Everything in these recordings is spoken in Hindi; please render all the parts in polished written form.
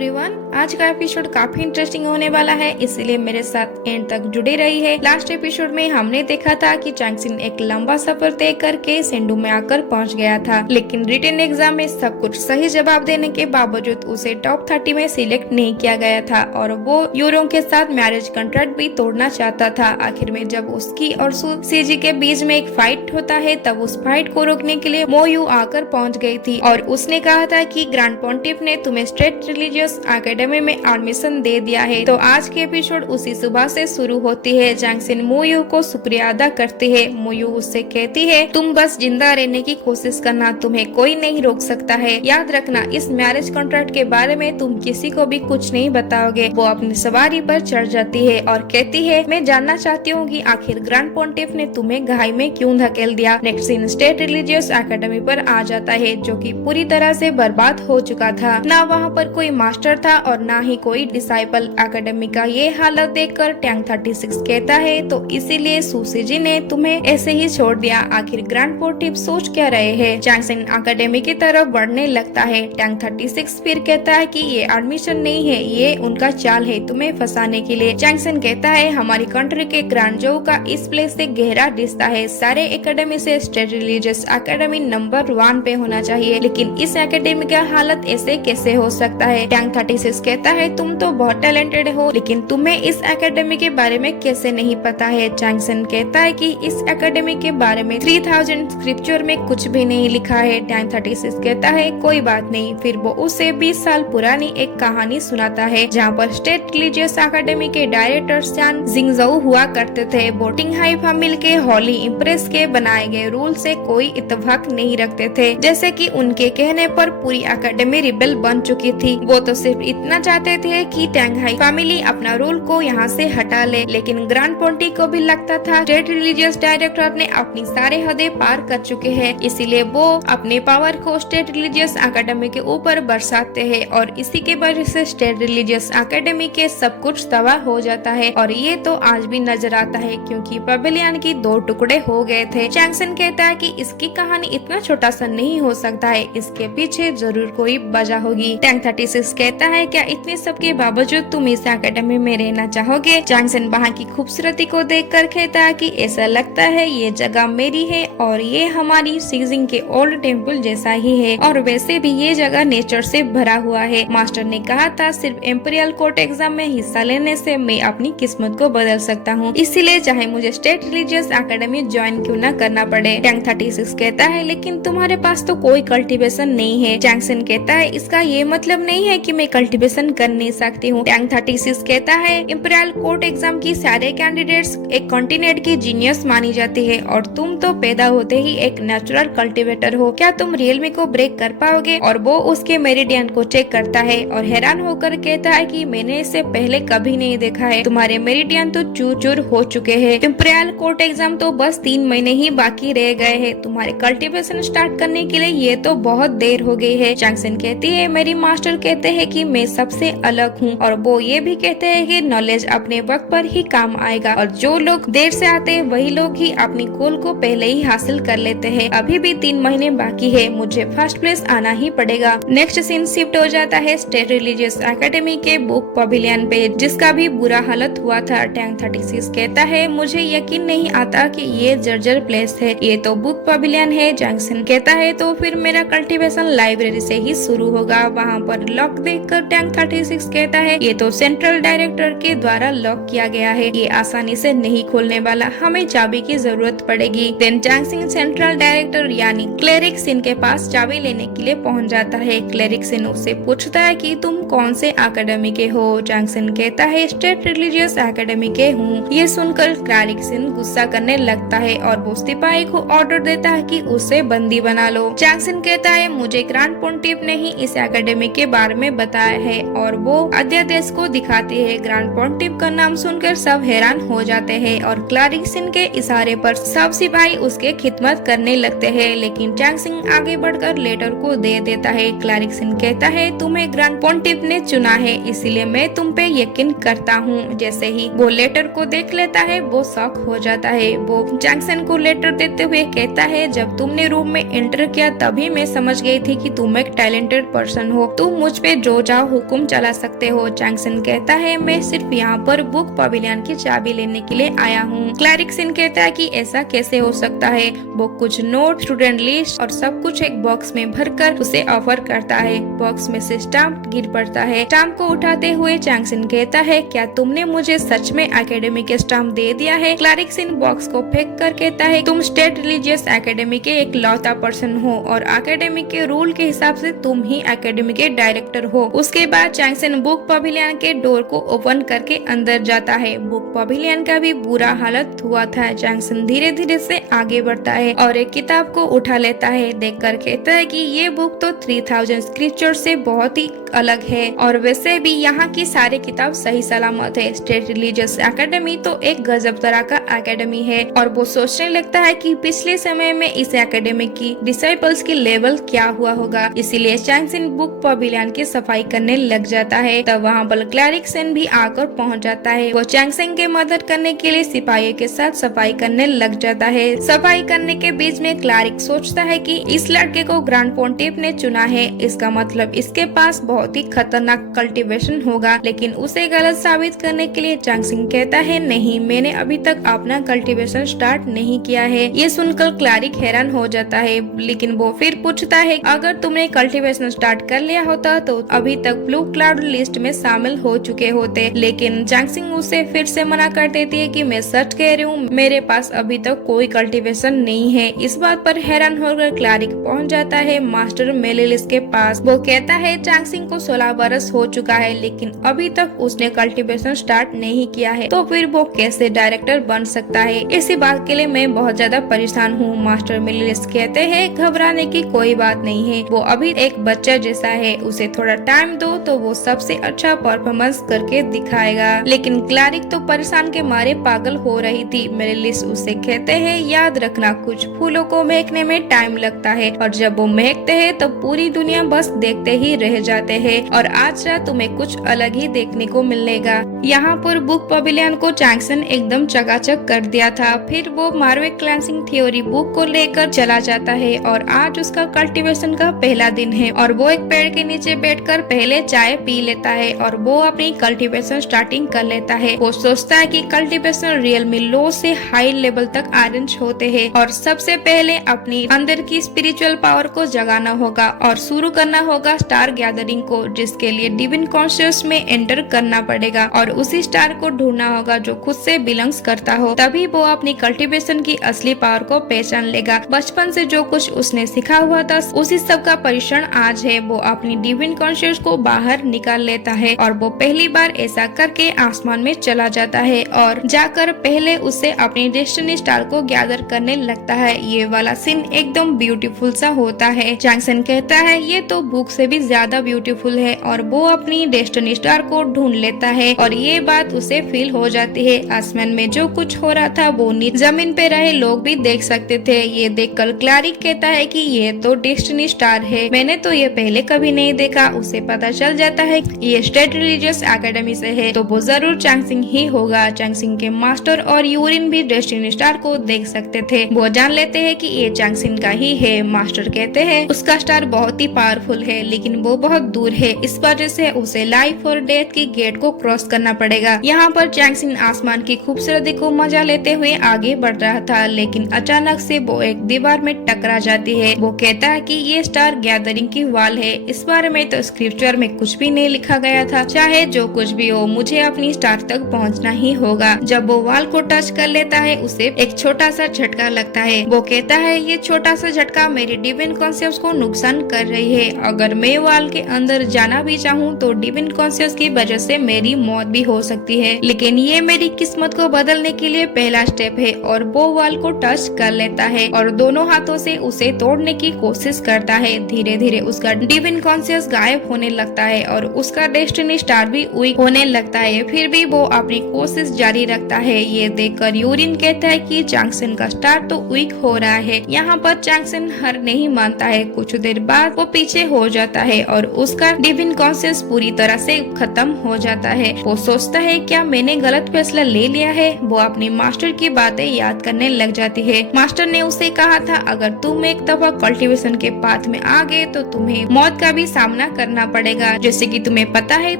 एवरीवन, आज का एपिसोड काफी इंटरेस्टिंग होने वाला है, इसलिए मेरे साथ एंड तक जुड़े रही है। लास्ट एपिसोड में हमने देखा था कि चैंगसिन एक लंबा सफर तय करके सेंडू में आकर पहुंच गया था, लेकिन रिटन एग्जाम में सब कुछ सही जवाब देने के बावजूद उसे टॉप 30 में सिलेक्ट नहीं किया गया था और वो यूरोंग के साथ मैरिज कॉन्ट्रैक्ट भी तोड़ना चाहता था। आखिर में जब उसकी और सीजी के बीच में एक फाइट होता है, तब उस फाइट को रोकने के लिए मोयू आकर पहुंच गई थी और उसने कहा था कि ग्रैंड पोंटिफ ने तुम्हें स्टेट रिलीजियस एकेडमी में एडमिशन दे दिया है। तो आज के एपिसोड उसी सुबह से शुरू होती है। जैंगसिन मोयू को शुक्रिया अदा करती है। मोयू उससे कहती है, तुम बस जिंदा रहने की कोशिश करना, तुम्हें कोई नहीं रोक सकता है। याद रखना, इस मैरिज कॉन्ट्रैक्ट के बारे में तुम किसी को भी कुछ नहीं बताओगे। वो अपनी सवारी पर चढ़ जाती है और कहती है, मैं जानना चाहती हूँ कि आखिर ग्रैंड पोंटिफ ने तुम्हें घाई में क्यों धकेल दिया। Next scene state religious academy पर आ जाता है, जो कि पूरी तरह से बर्बाद हो चुका था। ना वहाँ पर कोई मास्टर था और ना ही कोई डिसाइपल। एकेडमी का ये हालत देखकर टैंग 36 कहता है, तो इसीलिए सुसीजी ने तुम्हें ऐसे ही छोड़ दिया। आखिर ग्रैंड पोंटिफ सोच क्या रहे हैं। जैंगसिन एकेडमी की तरफ बढ़ने लगता है। टैंग 36 फिर कहता है कि ये एडमिशन नहीं है, ये उनका चाल है तुम्हें फंसाने के लिए। जैंगसिन कहता है, हमारी कंट्री के ग्रैंड जो का इस प्लेस से गहरा रिश्ता है। सारे एकेडमी से स्टेट रिलीजियस एकेडमी नंबर 1 पे होना चाहिए, लेकिन इस एकेडमी का हालत ऐसे कैसे हो सकता है। टैंग 36 कहता है, तुम तो बहुत टैलेंटेड हो, लेकिन तुम्हें इस एकेडमी के बारे में कैसे नहीं पता है। जैंगसिन कहता है कि इस एकेडमी के बारे में 3000 स्क्रिप्चर में कुछ भी नहीं लिखा है। टैंग 36 कहता है, कोई बात नहीं। फिर वो उसे 20 साल पुरानी एक कहानी सुनाता है, जहाँ पर स्टेट रिलीजियस एकेडमी के डायरेक्टर चान जिंगजू हुआ करते थे। बोटिंग हाई फैमिली के होली इम्प्रेस के बनाए गए रूल से कोई इत्तेफाक नहीं रखते थे, जैसे कि उनके कहने पर पूरी एकेडमी रिबेल बन चुकी थी। वो तो सिर्फ इतना चाहते थे कि टैंग हाई फैमिली अपना रूल को यहाँ से हटा ले, लेकिन ग्रैंड पोंटी को भी लगता था स्टेट रिलीजियस डायरेक्टर ने अपनी सारे हदें पार कर चुके हैं, इसीलिए वो अपने पावर को स्टेट रिलीजियस एकेडमी के ऊपर बरसाते हैं और इसी के वजह से स्टेट रिलीजियस एकेडमी के सब कुछ तबाह हो जाता है। और ये तो आज भी नजर आता है, क्योंकि पवेलियन की 2 टुकड़े हो गए थे। जैंगसिन कहता है कि इसकी कहानी इतना छोटा सा नहीं हो सकता है, इसके पीछे जरूर कोई वजह होगी। टैंग 36 कहता है, क्या इतने सब के बावजूद तुम इस एकेडमी में रहना चाहोगे। जैंगसिन वहाँ की खूबसूरती को देखकर कहता है कि ऐसा लगता है ये जगह मेरी है और ये हमारी सीजिंग के ओल्ड टेम्पल जैसा ही है, और वैसे भी ये जगह नेचर से भरा हुआ है। मास्टर ने कहा था, सिर्फ इम्पीरियल कोर्ट एग्जाम में हिस्सा लेने से मैं अपनी किस्मत को बदल सकता हूँ, इसीलिए चाहे मुझे स्टेट रिलीजियस एकेडमी ज्वाइन क्यों न करना पड़े। टैंग 36 कहता है, लेकिन तुम्हारे पास तो कोई कल्टीवेशन नहीं है। जैंगसिन कहता है, इसका ये मतलब नहीं है कि मैं कल्टीवेशन कर नहीं सकती हूँ। टैंग 36 कहता है, इम्पीरियल कोर्ट एग्जाम की सारे कैंडिडेट्स एक कॉन्टिनेंट की जीनियस मानी जाती है और तुम तो पैदा होते ही एक नेचुरल कल्टीवेटर हो। क्या तुम रियलमी को ब्रेक कर पाओगे। और वो उसके मेरिडियन को चेक करता है और हैरान होकर कहता है कि मैंने इसे पहले कभी नहीं देखा है, तुम्हारे मेरिडियन तो चूर चूर हो चुके हैं। इम्पीरियल कोर्ट एग्जाम तो बस 3 महीने ही बाकी रह गए हैं, तुम्हारे कल्टीवेशन स्टार्ट करने के लिए ये तो बहुत देर हो गई है। जैंगसिन कहती है, मेरी मास्टर कहते हैं कि मैं सबसे अलग हूँ, और वो ये भी कहते हैं कि नॉलेज अपने वक्त पर ही काम आएगा और जो लोग देर से आते हैं वही लोग ही अपनी गोल को पहले ही हासिल कर लेते हैं। अभी भी 3 महीने बाकी है, मुझे फर्स्ट प्लेस आना ही पड़ेगा। नेक्स्ट सीन शिफ्ट हो जाता है स्टेट रिलीजियस एकेडमी के बुक पवेलियन पे, जिसका भी बुरा हालत हुआ था। टैंग 36 कहता है, मुझे यकीन नहीं आता कि ये जर्जर प्लेस है, ये तो बुक पवेलियन है। जैंगसिन कहता है, तो फिर मेरा कल्टीवेशन लाइब्रेरी से ही शुरू होगा। वहाँ पर लॉक देखकर टैंग 36 कहता है, ये तो सेंट्रल डायरेक्टर के द्वारा लॉक किया गया है, ये आसानी से नहीं खोलने वाला, हमें चाबी की जरूरत पड़ेगी। देन जैंगसिन सेंट्रल डायरेक्टर यानी क्लेरिक सिन के पास चाबी लेने के लिए पहुंच जाता है। क्लेरिक सिन उससे पूछता है कि तुम कौन से एकेडमी के हो। जैंगसिन कहता है, स्टेट रिलीजियस एकेडमी के हूँ। ये सुनकर क्लेरिक सिन गुस्सा करने लगता है और वो सिपाही को ऑर्डर देता है कि उसे बंदी बना लो। जैंगसिन कहता है, मुझे ग्रैंड पोंटिफ ने ही इस एकेडमी के बारे में बताया है, और वो अध्यादेश को दिखाती है। ग्रैंड पोंटिफ का नाम सुनकर सब हैरान हो जाते हैं और क्लेरिक सिन के इशारे पर सब सिपाही उसके खिदमत करने लगते हैं, लेकिन जैंगसिन आगे बढ़कर लेटर को दे देता है। क्लेरिक सिन कहता है, तुम्हें ग्रैंड पोंटिफ ने चुना है, इसीलिए मैं तुम पे यकीन करता हूँ। जैसे ही वो लेटर को देख लेता है, वो शॉक हो जाता है। वो जैंगसिन को लेटर देते हुए कहता है, जब तुमने रूम में एंटर किया तभी मैं समझ गई थी कि तुम एक टैलेंटेड पर्सन हो, तुम मुझ पे जो चाहो हुक्म चला सकते हो। चैंगसन कहता है मैं सिर्फ यहाँ पर बुक पवेलियन की चाबी लेने के लिए आया हूँ। क्लैरिक सिन कहता है कि ऐसा कैसे हो सकता है। वो कुछ नोट, स्टूडेंट लिस्ट और सब कुछ एक बॉक्स में भरकर उसे ऑफर करता है। बॉक्स में से स्टाम्प गिर पड़ता है। स्टाम्प को उठाते हुए चैंगसन कहता है क्या तुमने मुझे सच में एकेडमी के स्टाम्प दे दिया है। क्लैरिक सिन बॉक्स को फेंक कर कहता है तुम स्टेट रिलीजियस एकेडमी के एक लौता पर्सन हो और एकेडमी के रूल के हिसाब से तुम ही एकेडमी के डायरेक्टर हो। उसके बाद चैंगसन बुक पवेलियन के डोर को ओपन करके अंदर जाता है। बुक पवेलियन का भी बुरा हालत हुआ था। चैंगसन धीरे धीरे से आगे बढ़ता है और एक किताब को उठा लेता है। देखकर कहता है कि ये बुक तो 3000 स्क्रिप्चर से बहुत ही अलग है और वैसे भी यहाँ की सारी किताब सही सलामत है। स्टेट रिलीजियस एकेडमी तो एक गजब तरह का एकेडमी है और वो सोचने लगता है कि पिछले समय में इस एकेडमी की डिसाइपल्स की लेवल क्या हुआ होगा। इसीलिए चैंगसन बुक पवेलियन की सफाई करने लग जाता है। तब वहाँ पर क्लैरिक सिन भी आकर पहुँच जाता है। वो चैंगसन के मदद करने के लिए सिपाहियों के साथ सफाई करने लग जाता है। सफाई करने के बीच में क्लैरिक सोचता है कि इस लड़के को ग्रैंड पोंटिफ ने चुना है, इसका मतलब इसके पास बहुत ही खतरनाक कल्टीवेशन होगा। लेकिन उसे गलत साबित करने के लिए चैंगसन कहता है नहीं, मैंने अभी तक अपना कल्टीवेशन स्टार्ट नहीं किया है। ये सुनकर क्लैरिक हैरान हो जाता है, लेकिन वो फिर पूछता है अगर तुमने कल्टीवेशन स्टार्ट कर लिया होता तो अभी तक ब्लू क्लाउड लिस्ट में शामिल हो चुके होते। लेकिन चैंगसन उसे फिर से मना कर देती है कि मैं सच कह रही हूँ, मेरे पास अभी तक कोई कल्टीवेशन नहीं है। इस बात पर हैरान होकर क्लैरिक पहुंच जाता है मास्टर मेलिलिस के पास। वो कहता है चैंगसन को 16 बरस हो चुका है लेकिन अभी तक उसने कल्टीवेशन स्टार्ट नहीं किया है, तो फिर वो कैसे डायरेक्टर बन सकता है। इसी बात के लिए मैं बहुत ज्यादा परेशान हूँ। मास्टर मेलिलिस कहते हैं घबराने की कोई बात नहीं है, वो अभी एक बच्चा जैसा है, उसे थोड़ा टाइम दो तो वो सबसे अच्छा परफॉर्मेंस करके दिखाएगा। लेकिन क्लैरिक तो परेशान के मारे पागल हो रही थी। मेलिलिस उसे कहते हैं याद रखना कुछ फूलों को महकने में टाइम लगता है और जब वो महकते हैं तो पूरी दुनिया बस देखते ही रह जाते हैं और आज रात तुम्हें कुछ अलग ही देखने को मिलेगा। यहाँ पर बुक पवेलियन को चैंगसन एकदम चकाचक कर दिया था। फिर वो मार्वे क्लेंसिंग थ्योरी बुक को लेकर चला जाता है और आज उसका कल्टीवेशन का पहला दिन है और वो एक पेड़ के नीचे बैठकर पहले चाय पी लेता है और वो अपनी कल्टीवेशन स्टार्टिंग कर लेता है। वो सोचता है कि कल्टीवेशन रियल में लो से हाई लेवल तक अरेंज होते हैं और सबसे पहले अपनी अंदर की स्पिरिचुअल पावर को जगाना होगा और शुरू करना होगा स्टार गैदरिंग को, जिसके लिए डिविन कॉन्शियस में एंटर करना पड़ेगा और उसी स्टार को ढूंढना होगा जो खुद से बिलोंग्स करता हो। तभी वो अपनी कल्टीवेशन की असली पावर को पहचान लेगा। बचपन से जो कुछ उसने सीखा हुआ था उसी सब का परीक्षण आज है। वो अपनी डिविन कॉन्शियस को बाहर निकाल लेता है और वो पहली बार ऐसा करके आसमान में चला जाता है और जाकर पहले उसे अपनी डेस्टिनी स्टार को गैदर करने लगता है। ये वाला सीन एकदम ब्यूटीफुल सा होता है। चैंगसन कहता है ये तो बुक से भी ज्यादा ब्यूटीफुल है और वो अपनी डेस्टिनी स्टार को ढूंढ लेता है और ये बात उसे फील हो जाती है। आसमान में जो कुछ हो रहा था वो जमीन पे रहे लोग भी देख सकते थे। ये देखकर क्लैरिक कहता है कि ये तो डेस्टिनी स्टार है, मैंने तो ये पहले कभी नहीं देखा। उसे पता चल जाता है ये स्टेट रिलीजियस एकेडमी से है तो वो जरूर चैंगसन ही होगा। चैंगसन के मास्टर और यूरिन भी डेस्टिनी स्टार को देख सकते थे। वो जान लेते हैं कि ये चैंगसन का ही है। मास्टर कहते हैं उसका स्टार बहुत ही पावरफुल है लेकिन वो बहुत दूर है, इस वजह से उसे लाइफ और डेथ की गेट को क्रॉस करना पड़ेगा। यहाँ पर चैंगसन आसमान की खूबसूरती को मजा लेते हुए आगे बढ़ रहा था लेकिन अचानक से वो एक दीवार में टकरा जाती है। वो कहता है कि ये स्टार गैदरिंग की वाल है। इस बारे में तो स्क्रिप्चर में कुछ भी नहीं लिखा गया था। चाहे जो कुछ भी हो मुझे अपनी स्टार तक पहुँचना ही होगा। जब वो वाल को टच कर लेता है उसे एक छोटा सा झटका लगता है। वो कहता है ये छोटा सा झटका मेरी डिविन कॉन्शियस को नुकसान कर रही है। अगर मैं वाल के अंदर जाना भी चाहूँ तो डिविन कॉन्शियस की वजह से मेरी मौत भी हो सकती है, लेकिन ये मेरी किस्मत को बदलने के लिए पहला स्टेप है। और वो वाल को टच कर लेता है और दोनों हाथों से उसे तोड़ने की कोशिश करता है। धीरे धीरे उसका डिविन कॉन्शियस गायब होने लगता है और उसका डेस्टिनी स्टार भी वीक होने लगता है। फिर भी वो अपनी कोशिश जारी रखता है। ये देखकर यूरिन कहता है कि चैंगसन का स्टार तो वीक हो रहा है। यहाँ पर चैंगसन हार नहीं मानता है। कुछ देर बाद वो पीछे हो जाता है और उसका डिविन कॉन्शियस पूरी तरह से खत्म हो जाता है। वो सोचता है क्या मैंने गलत फैसला ले लिया है। वो अपनी मास्टर की बातें याद करने लग जाती है। मास्टर ने उसे कहा था अगर तुम एक दफा कल्टीवेशन के पाथ में आ गए तो तुम्हें मौत का भी सामना करना करना पड़ेगा। जैसे कि तुम्हें पता है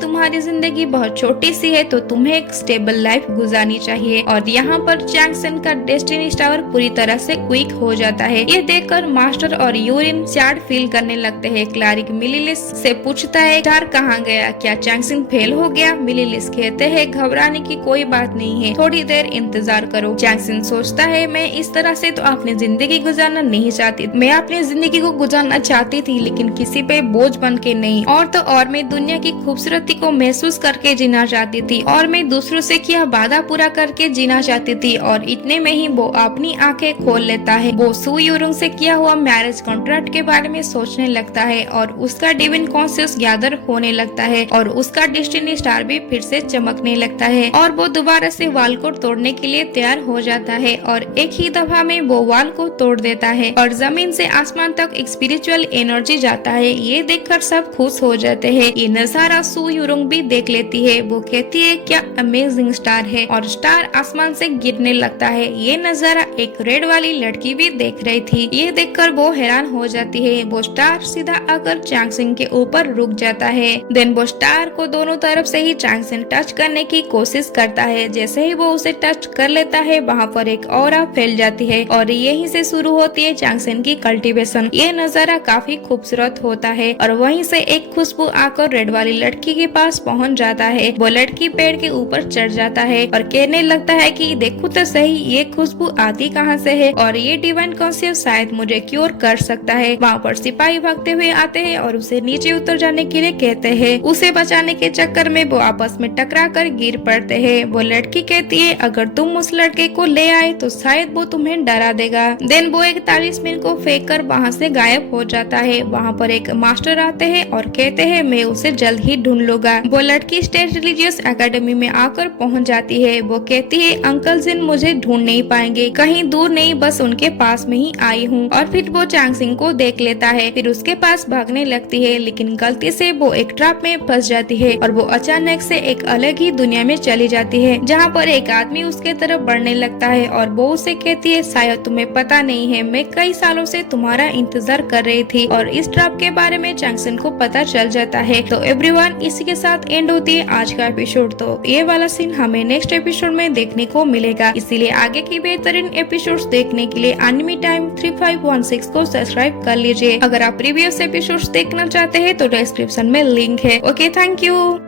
तुम्हारी जिंदगी बहुत छोटी सी है, तो तुम्हें एक स्टेबल लाइफ गुजारनी चाहिए। और यहाँ पर चैंगसन का डेस्टिनी स्टार पूरी तरह से क्विक हो जाता है। ये देखकर मास्टर और यूरिन सैड फील करने लगते हैं। क्लारिक मिलीलिस से पूछता है स्टार कहाँ गया, क्या चैंगसन फेल हो गया? मिलीलिस कहते हैं घबराने की कोई बात नहीं है, थोड़ी देर इंतजार करो। चैंगसन सोचता है मैं इस तरह से तो अपनी जिंदगी गुजारना नहीं चाहती, मैं अपनी जिंदगी को गुजारना चाहती थी लेकिन किसी पे बोझ बन के नहीं। और तो और मैं दुनिया की खूबसूरती को महसूस करके जीना चाहती थी, और मैं दूसरों से किया वादा पूरा करके जीना चाहती थी। और इतने में ही वो अपनी आंखें खोल लेता है। वो सू यूरुंग से किया हुआ मैरिज कॉन्ट्रैक्ट के बारे में सोचने लगता है और उसका डिवाइन कॉन्शियस गैदर होने लगता है और उसका डेस्टिनी स्टार भी फिर से चमकने लगता है और वो दोबारा से वाल को तोड़ने के लिए तैयार हो जाता है और एक ही दफा में वो वाल को तोड़ देता है और जमीन से आसमान तक एक स्पिरिचुअल एनर्जी जाता है। ये देखकर सब खुश हो जाते हैं। ये नजारा सू यूरुंग भी देख लेती है। वो कहती है क्या अमेजिंग स्टार है, और स्टार आसमान से गिरने लगता है। ये नजारा एक रेड वाली लड़की भी देख रही थी। ये देखकर वो हैरान हो जाती है। वो स्टार सीधा आकर चैंगसन के ऊपर रुक जाता है। देन वो स्टार को दोनों तरफ से ही चैंगसन टच करने की कोशिश करता है। जैसे ही वो उसे टच कर लेता है वहाँ पर एक ऑरा फैल जाती है और यहीं से शुरू होती है चैंगसन की कल्टीवेशन। ये नजारा काफी खूबसूरत होता है और वहीं से एक खुशबू आकर रेड वाली लड़की के पास पहुँच जाता है। वो लड़की पेड़ के ऊपर चढ़ जाता है और कहने लगता है कि देखो तो सही ये खुशबू आती कहाँ से है और ये डिवाइन कॉन्शियस शायद मुझे क्योर कर सकता है। वहाँ पर सिपाही भागते हुए आते हैं और उसे नीचे उतर जाने के लिए कहते हैं। उसे बचाने के चक्कर में वो आपस में टकरा कर गिर पड़ते हैं। वो लड़की कहती है अगर तुम उस लड़के को ले आए तो शायद वो तुम्हें डरा देगा। देन वो एक तालिस्मान को फेंक कर वहाँ से गायब हो जाता है। वहाँ पर एक मास्टर आते हैं और कहते हैं मैं उसे जल्द ही ढूंढ लूंगा। वो लड़की स्टेट रिलीजियस एकेडमी में आकर पहुँच जाती है। वो कहती है अंकल जिन मुझे ढूंढ नहीं पाएंगे, कहीं दूर नहीं बस उनके पास में ही आई हूँ। और फिर वो चैंगसन को देख लेता है, फिर उसके पास भागने लगती है लेकिन गलती से वो एक ट्रैप में फंस जाती है और वो अचानक से एक अलग ही दुनिया में चली जाती है जहाँ पर एक आदमी उसके तरफ बढ़ने लगता है और वो उसे कहती है शायद तुम्हें पता नहीं है मैं कई सालों से तुम्हारा इंतजार कर रही थी। और इस ट्रैप के बारे में चैंगसन को पता चल जाता है। तो एवरीवन इसी के साथ एंड होती है आज का एपिसोड। तो ये वाला सीन हमें नेक्स्ट एपिसोड में देखने को मिलेगा, इसीलिए आगे की बेहतरीन एपिसोड्स देखने के लिए एनिमी टाइम 3516 को सब्सक्राइब कर लीजिए। अगर आप प्रीवियस एपिसोड्स देखना चाहते हैं तो डिस्क्रिप्शन में लिंक है। Okay, thank you.